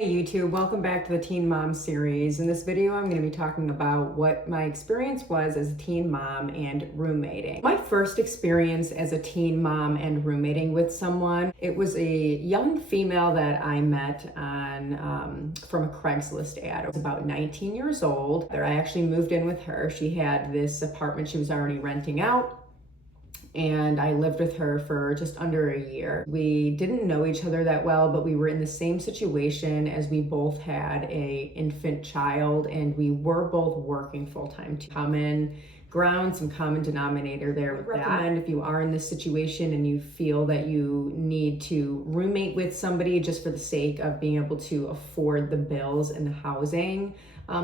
Hey YouTube, welcome back to the Teen Mom series. In this video, I'm going to be talking about what my experience was as a teen mom and roommating. My first experience as a teen mom and roommating with someone, it was a young female that I met on from a Craigslist ad. I was about 19 years old. I actually moved in with her. She had this apartment she was already renting out, and I lived with her for just under a year. We didn't know each other that well, but we were in the same situation as we both had a infant child, and we were both working full-time. Common ground, some common denominator there with that. I recommend if you are in this situation and you feel that you need to roommate with somebody just for the sake of being able to afford the bills and the housing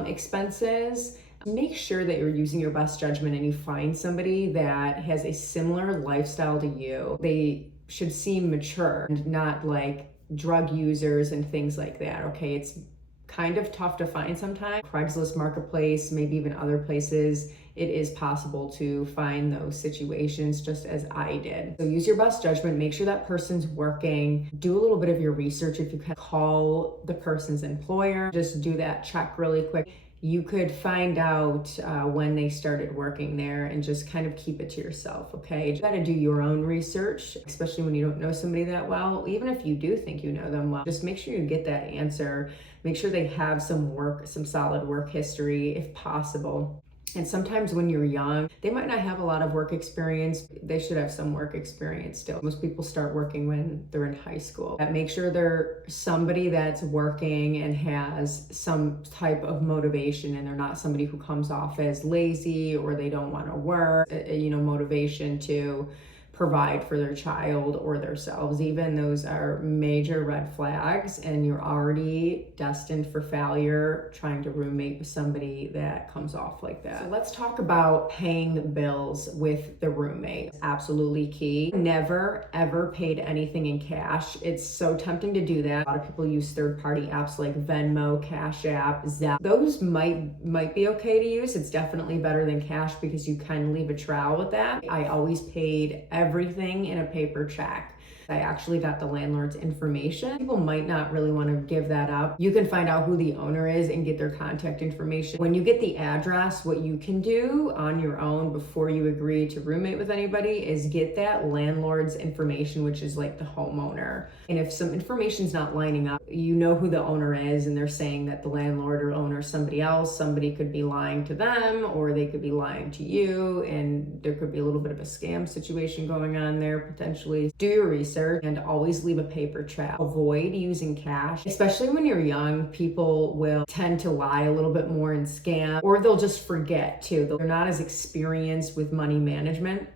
expenses, make sure that you're using your best judgment and you find somebody that has a similar lifestyle to you. They should seem mature and not like drug users and things like that, okay? It's kind of tough to find sometimes. Craigslist Marketplace, maybe even other places, it is possible to find those situations just as I did. So use your best judgment, make sure that person's working, do a little bit of your research. If you can call the person's employer, just do that check really quick. You could find out when they started working there and just kind of keep it to yourself, okay? You gotta do your own research, especially when you don't know somebody that well. Even if you do think you know them well, just make sure you get that answer. Make sure they have some solid work history if possible. And sometimes when you're young, they might not have a lot of work experience. They should have some work experience still. Most people start working when they're in high school. Make sure they're somebody that's working and has some type of motivation, and they're not somebody who comes off as lazy or they don't want to work. Motivation to provide for their child or themselves. Even those are major red flags, and you're already destined for failure trying to roommate with somebody that comes off like that. So let's talk about paying bills with the roommate. It's absolutely key. Never ever paid anything in cash. It's so tempting to do that. A lot of people use third-party apps like Venmo, Cash App, Zelle. Those might be okay to use. It's definitely better than cash because you kind of leave a trail with that. I always paid everything in a paper check. I actually got the landlord's information. People might not really want to give that up. You can find out who the owner is and get their contact information. When you get the address, what you can do on your own before you agree to roommate with anybody is get that landlord's information, which is like the homeowner. And if some information's not lining up, you know who the owner is and they're saying that the landlord or owner is somebody else. Somebody could be lying to them or they could be lying to you, and there could be a little bit of a scam situation going on there potentially. Do your research and always leave a paper trail. Avoid using cash, especially when you're young. People will tend to lie a little bit more and scam, or they'll just forget too. They're not as experienced with money management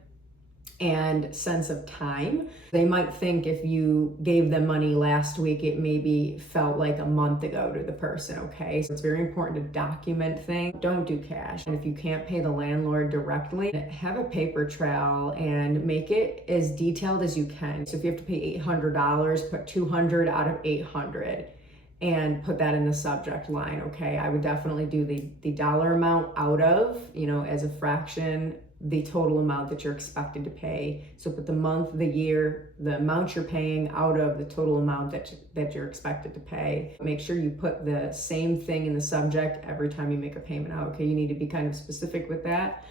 and sense of time. They might think if you gave them money last week, it maybe felt like a month ago to the person, okay? So it's very important to document things. Don't do cash. And if you can't pay the landlord directly, have a paper trail and make it as detailed as you can. So if you have to pay $800, put 200 out of 800 and put that in the subject line, okay? I would definitely do the dollar amount out of, as a fraction, the total amount that you're expected to pay. So put the month, the year, the amount you're paying out of the total amount that you're expected to pay. Make sure you put the same thing in the subject every time you make a payment out, okay? You need to be kind of specific with that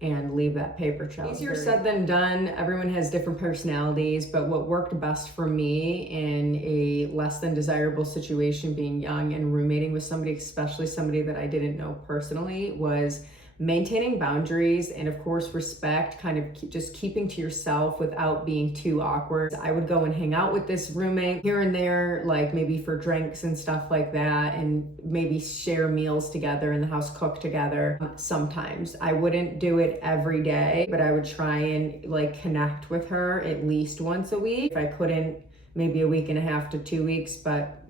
and leave that paper trail. Easier said than done. Everyone has different personalities, but what worked best for me in a less than desirable situation, being young and roommating with somebody, especially somebody that I didn't know personally, was maintaining boundaries and of course respect, kind of just keeping to yourself without being too awkward. I would go and hang out with this roommate here and there, like maybe for drinks and stuff like that, and maybe share meals together in the house, cook together. Sometimes I wouldn't do it every day, but I would try and like connect with her at least once a week. If I couldn't, maybe a week and a half to 2 weeks, but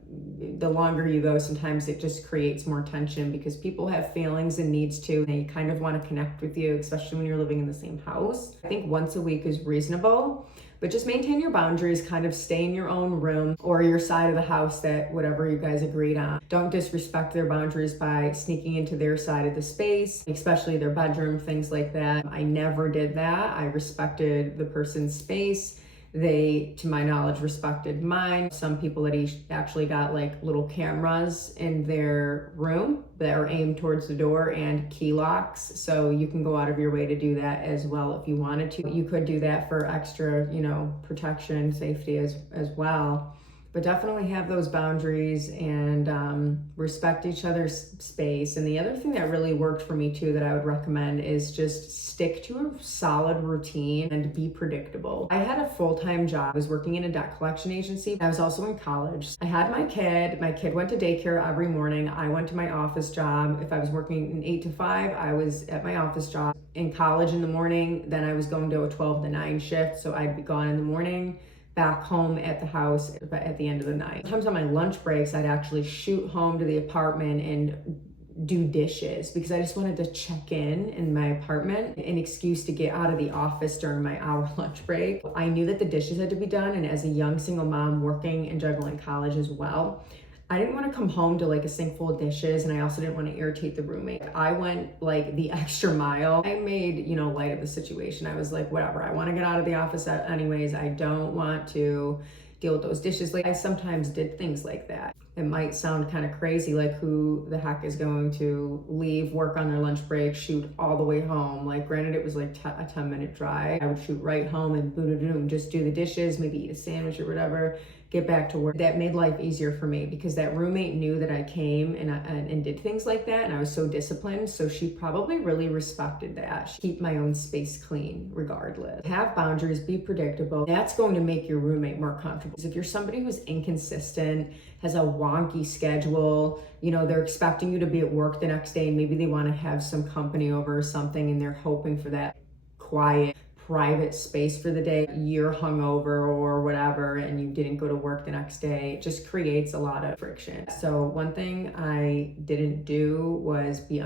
the longer you go, sometimes it just creates more tension because people have feelings and needs too. They kind of want to connect with you, especially when you're living in the same house. I think once a week is reasonable, but just maintain your boundaries, kind of stay in your own room or your side of the house, that whatever you guys agreed on. Don't disrespect their boundaries by sneaking into their side of the space, especially their bedroom, things like that. I never did that. I respected the person's space. They, to my knowledge, respected mine. Some people that actually got like little cameras in their room that are aimed towards the door and key locks. So you can go out of your way to do that as well if you wanted to. You could do that for extra, protection, safety as well. But definitely have those boundaries and respect each other's space. And the other thing that really worked for me too that I would recommend is just stick to a solid routine and be predictable. I had a full-time job. I was working in a debt collection agency. I was also in college. I had my kid. My kid went to daycare every morning. I went to my office job. If I was working an 8 to 5, I was at my office job. In college in the morning, then I was going to a 12 to 9 shift. So I'd be gone in the morning, back home at the house at the end of the night. Sometimes on my lunch breaks, I'd actually shoot home to the apartment and do dishes because I just wanted to check in my apartment, an excuse to get out of the office during my hour lunch break. I knew that the dishes had to be done, and as a young single mom working and juggling college as well, I didn't want to come home to like a sink full of dishes, and I also didn't want to irritate the roommate. I went like the extra mile. I made, light of the situation. I was like, whatever, I want to get out of the office anyways. I don't want to deal with those dishes. Like I sometimes did things like that. It might sound kind of crazy, like who the heck is going to leave work on their lunch break, shoot all the way home? Like granted, it was like a 10-minute drive. I would shoot right home and boom, just do the dishes, maybe eat a sandwich or whatever, get back to work. That made life easier for me because that roommate knew that I came and did things like that, and I was so disciplined. So she probably really respected that. Keep my own space clean regardless. Have boundaries, be predictable. That's going to make your roommate more comfortable. If you're somebody who's inconsistent, has a wonky schedule, they're expecting you to be at work the next day and maybe they want to have some company over or something and they're hoping for that quiet, private space for the day. You're hungover or whatever and you didn't go to work the next day. It just creates a lot of friction. So one thing I didn't do was be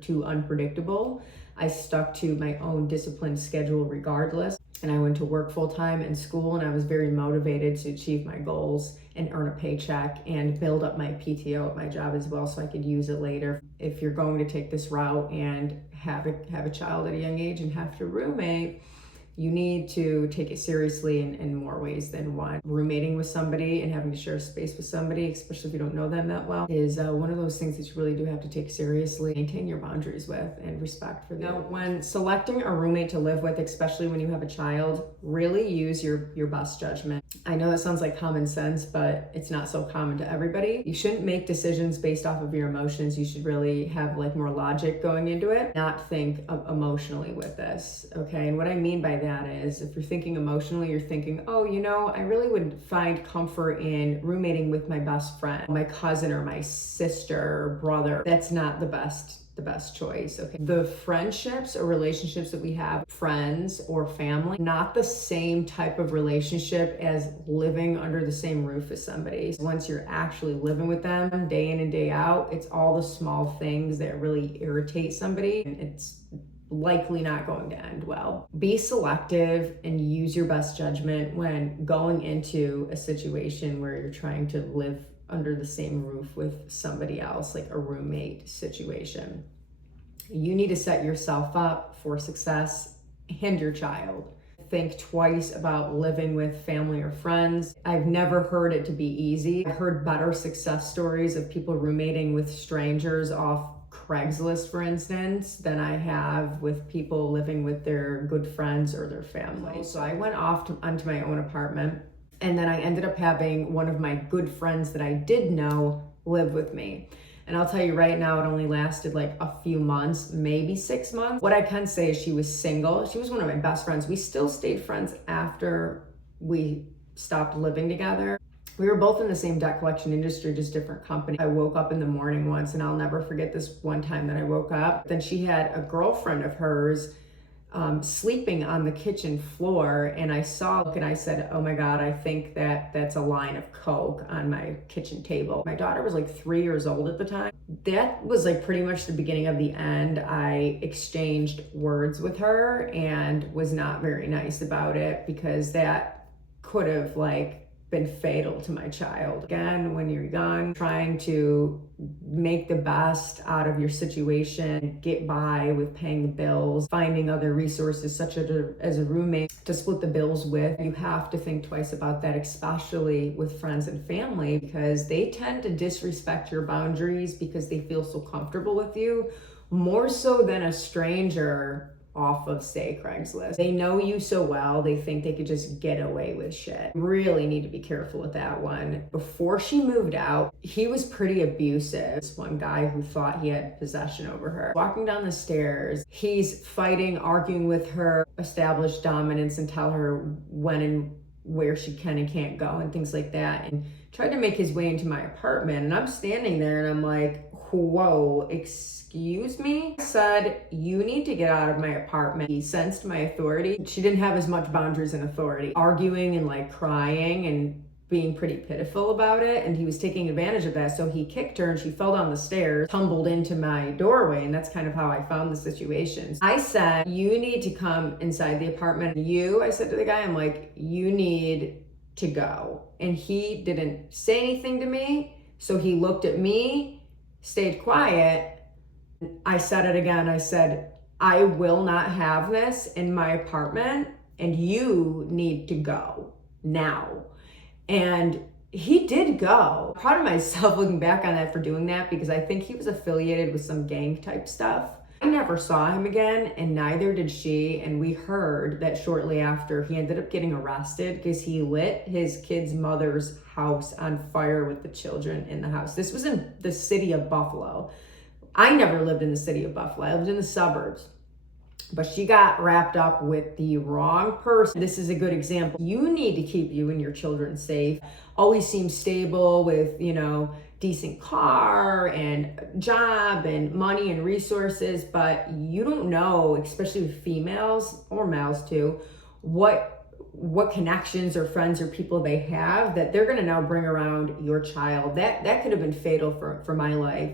too unpredictable. I stuck to my own disciplined schedule regardless. And I went to work full-time in school, and I was very motivated to achieve my goals and earn a paycheck and build up my PTO at my job as well so I could use it later. If you're going to take this route and have a child at a young age and have to roommate, you need to take it seriously in more ways than one. Roommating with somebody and having to share space with somebody, especially if you don't know them that well, is one of those things that you really do have to take seriously, maintain your boundaries with, and respect for them. Now, when selecting a roommate to live with, especially when you have a child, really use your best judgment. I know that sounds like common sense, but it's not so common to everybody. You shouldn't make decisions based off of your emotions. You should really have like more logic going into it, not think emotionally with this, okay? And what I mean by that is if you're thinking emotionally, you're thinking, oh, I really would find comfort in roommating with my best friend, my cousin or my sister or brother. That's not the best choice, okay? The friendships or relationships that we have, friends or family, not the same type of relationship as living under the same roof as somebody. So once you're actually living with them day in and day out, it's all the small things that really irritate somebody, and it's likely not going to end well. Be selective and use your best judgment when going into a situation where you're trying to live under the same roof with somebody else, like a roommate situation. You need to set yourself up for success and your child. Think twice about living with family or friends. I've never heard it to be easy. I've heard better success stories of people roommating with strangers off Craigslist, for instance, than I have with people living with their good friends or their family. So I went off onto my own apartment, and then I ended up having one of my good friends that I did know live with me. And I'll tell you right now, it only lasted like a few months, maybe 6 months. What I can say is she was single. She was one of my best friends. We still stayed friends after we stopped living together. We were both in the same debt collection industry, just different company. I woke up in the morning once, and I'll never forget this one time that I woke up. Then she had a girlfriend of hers sleeping on the kitchen floor, and I saw, and I said, oh my God, I think that's a line of Coke on my kitchen table. My daughter was like 3 years old at the time. That was like pretty much the beginning of the end. I exchanged words with her and was not very nice about it because that could have like been fatal to my child. Again, when you're young, trying to make the best out of your situation, get by with paying the bills, finding other resources such as a roommate to split the bills with, you have to think twice about that, especially with friends and family, because they tend to disrespect your boundaries because they feel so comfortable with you, more so than a stranger off of, say, Craigslist. They know you so well, they think they could just get away with shit. Really need to be careful with that one. Before she moved out, he was pretty abusive. This one guy who thought he had possession over her. Walking down the stairs, he's fighting, arguing with her, establish dominance and tell her when and where she can and can't go and things like that, and tried to make his way into my apartment. And I'm standing there and I'm like, whoa, excuse me? I said, you need to get out of my apartment. He sensed my authority. She didn't have as much boundaries and authority. Arguing and like crying and being pretty pitiful about it. And he was taking advantage of that. So he kicked her and she fell down the stairs, tumbled into my doorway. And that's kind of how I found the situation. I said, you need to come inside the apartment. I said to the guy, I'm like, you need to go. And he didn't say anything to me. So he looked at me, stayed quiet. I said it again. I said, I will not have this in my apartment and you need to go now. And he did go. I'm proud of myself looking back on that for doing that, because I think he was affiliated with some gang type stuff. I never saw him again, and neither did she. And we heard that shortly after he ended up getting arrested because he lit his kid's mother's house on fire with the children in the house. This was in the city of Buffalo. I never lived in the city of Buffalo. I lived in the suburbs. But she got wrapped up with the wrong person. This is a good example. You need to keep you and your children safe. Always seem stable with, decent car and job and money and resources, but you don't know, especially with females or males too, what connections or friends or people they have that they're gonna now bring around your child. That could have been fatal for my life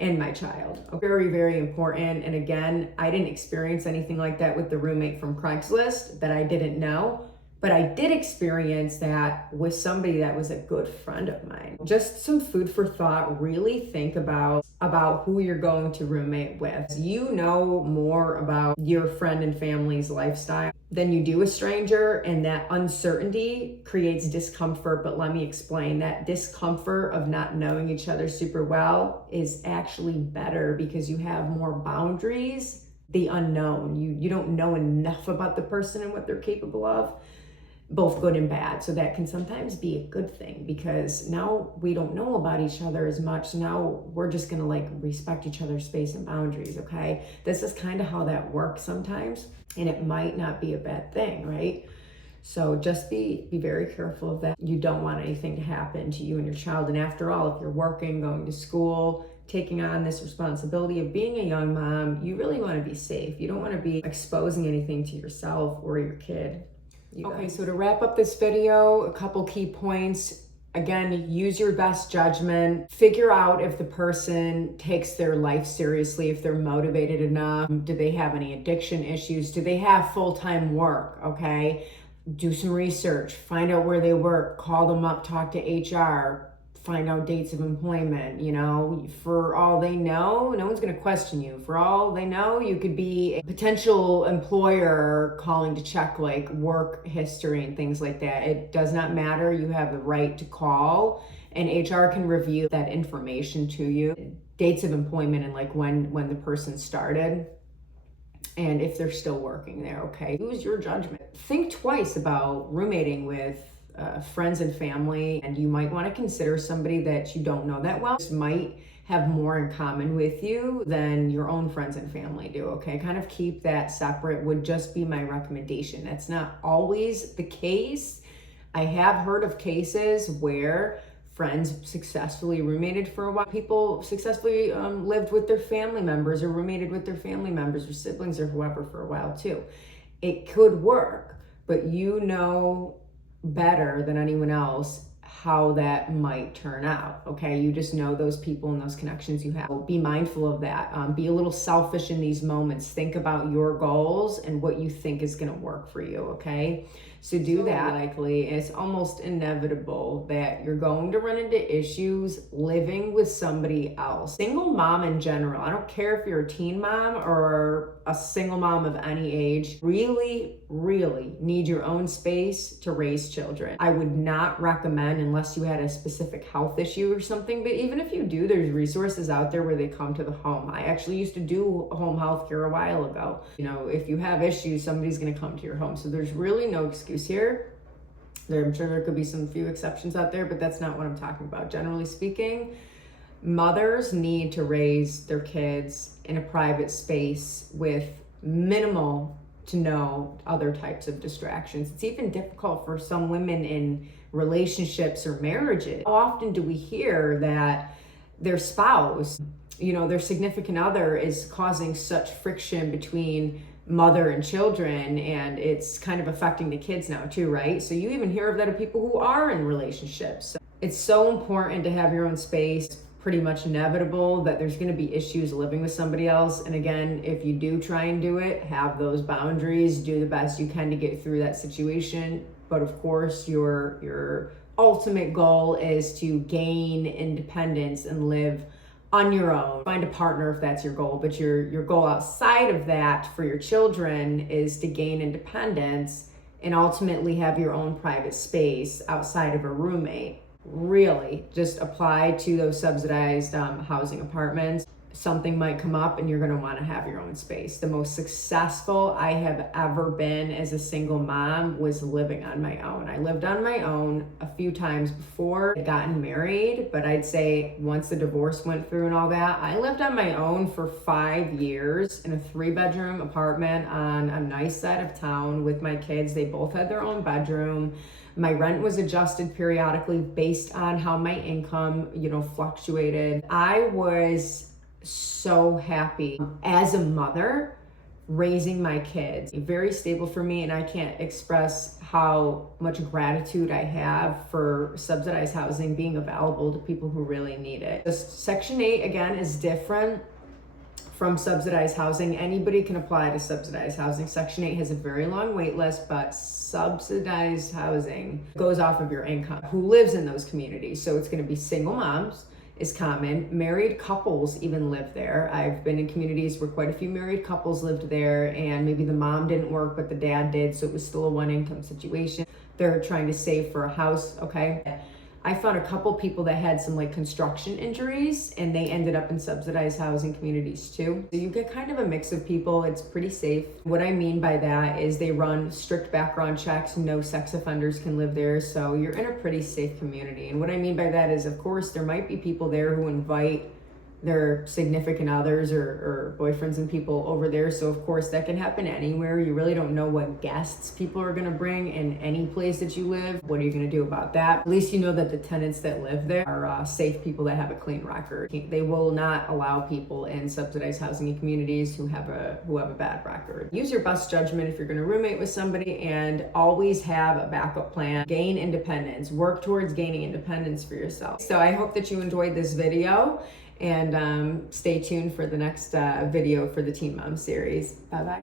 and my child. Very, very important. And again, I didn't experience anything like that with the roommate from Craigslist that I didn't know, but I did experience that with somebody that was a good friend of mine. Just some food for thought. Really think about who you're going to roommate with. You know more about your friend and family's lifestyle than you do a stranger, and that uncertainty creates discomfort. But let me explain, that discomfort of not knowing each other super well is actually better because you have more boundaries. The unknown, you don't know enough about the person and what they're capable of, both good and bad. So that can sometimes be a good thing, because now we don't know about each other as much. So now we're just gonna respect each other's space and boundaries, okay? This is kind of how that works sometimes, and it might not be a bad thing, right? So just be very careful of that. You don't want anything to happen to you and your child. And after all, if you're working, going to school, taking on this responsibility of being a young mom, you really want to be safe. You don't want to be exposing anything to yourself or your kid. Okay, so to wrap up this video, a couple key points. Again, use your best judgment. Figure out if the person takes their life seriously, if they're motivated enough. Do they have any addiction issues? Do they have full-time work? Okay, do some research. Find out where they work. Call them up. Talk to HR. Find out dates of employment. For all they know, no one's going to question you. For all they know, you could be a potential employer calling to check work history and things like that. It does not matter. You have the right to call, and HR can review that information to you. Dates of employment and when the person started, and if they're still working there. Okay, use your judgment. Think twice about roommating with friends and family, and you might want to consider somebody that you don't know that well. This might have more in common with you than your own friends and family do, okay? Kind of keep that separate would just be my recommendation. That's not always the case. I have heard of cases where friends successfully roommated for a while. People successfully lived with their family members or roommated with their family members or siblings or whoever for a while too. It could work, but you know better than anyone else how that might turn out, okay? You just know those people and those connections you have. Be mindful of that. Be a little selfish in these moments. Think about your goals and what you think is gonna work for you, okay? So do that. Likely, it's almost inevitable that you're going to run into issues living with somebody else. Single mom in general, I don't care if you're a teen mom or a single mom of any age, really need your own space to raise children. I would not recommend, unless you had a specific health issue or something, but even if you do, there's resources out there where they come to the home. I actually used to do home health care a while ago. You know, if you have issues, somebody's going to come to your home. So there's really no excuse here. I'm sure there could be some few exceptions out there, but that's not what I'm talking about. Generally speaking, mothers need to raise their kids in a private space with minimal to no other types of distractions. It's even difficult for some women in relationships or marriages. How often do we hear that their spouse, you know, their significant other is causing such friction between mother and children, and it's kind of affecting the kids now too, right? So you even hear of that of people who are in relationships. It's so important to have your own space. Pretty much inevitable that there's going to be issues living with somebody else. And again, if you do try and do it, have those boundaries, do the best you can to get through that situation. But of course, your ultimate goal is to gain independence and live on your own. Find a partner if that's your goal, but your goal outside of that for your children is to gain independence and ultimately have your own private space outside of a roommate. Really just apply to those subsidized housing apartments. Something might come up and you're going to want to have your own space. The most successful I have ever been as a single mom was living on my own. I lived on my own a few times before I'd gotten married, but I'd say once the divorce went through and all that, I lived on my own for 5 years in a 3-bedroom apartment on a nice side of town with my kids. They both had their own bedroom. My rent was adjusted periodically based on how my income, you know, fluctuated. I was so happy as a mother raising my kids. Very stable for me, and I can't express how much gratitude I have for subsidized housing being available to people who really need it. Section 8 again is different from subsidized housing. Anybody can apply to subsidized housing. Section 8 has a very long wait list, but subsidized housing goes off of your income. Who lives in those communities? So it's going to be single moms is common. Married couples even live there. I've been in communities where quite a few married couples lived there, and maybe the mom didn't work, but the dad did, so it was still a one-income situation. They're trying to save for a house, okay? I found a couple people that had some like construction injuries and they ended up in subsidized housing communities too. So you get kind of a mix of people. It's pretty safe. What I mean by that is they run strict background checks. No sex offenders can live there. So you're in a pretty safe community. And what I mean by that is, of course, there might be people there who invite their significant others or boyfriends and people over there. So of course that can happen anywhere. You really don't know what guests people are gonna bring in any place that you live. What are you gonna do about that? At least you know that the tenants that live there are safe people that have a clean record. They will not allow people in subsidized housing communities who have a bad record. Use your best judgment if you're gonna roommate with somebody, and always have a backup plan. Gain independence. Work towards gaining independence for yourself. So I hope that you enjoyed this video, and stay tuned for the next video for the Teen Mom series. Bye-bye.